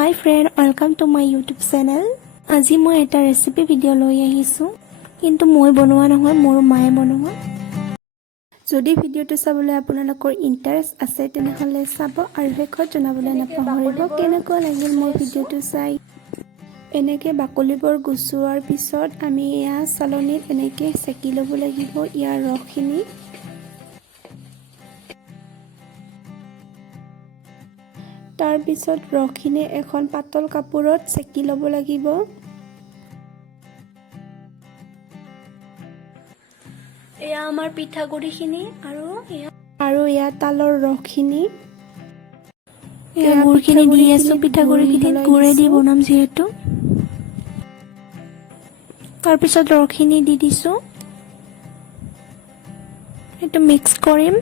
Hi friend, welcome to my YouTube channel. আজি মই এটা ৰেচিপি ভিডিঅ' লৈ আহিছোঁ, কিন্তু মই বনোৱা নহয়, মোৰ মায়ে বনোৱা। যদি ভিডিঅ'টো চাবলৈ আপোনালোকৰ ইন্টাৰেষ্ট আছে তেনেহ'লে চাব আৰু শেষত জনাবলৈ নাপাহৰিব কেনেকুৱা লাগিল মোৰ ভিডিঅ'টো চাই। এনেকৈ বাকলিবোৰ গুচোৱাৰ পিছত আমি এয়া চালনীত এনেকৈ চেকি ল'ব লাগিব ইয়াৰ ৰসখিনি। তাৰ পিছত ৰসখিনি এখন পাতল কাপোৰত চেকি ল'ব লাগিব। এয়া আমাৰ পিঠাগুড়িখিনি আৰু এয়া তালৰ ৰসখিনি। এয়া গুড়খিনি দি আছোঁ, পিঠাগুড়িখিনিত গুড়ে দি বনাম যিহেতু। তাৰপিছত ৰসখিনি দি দিছোঁ, সেইটো মিক্স কৰিম।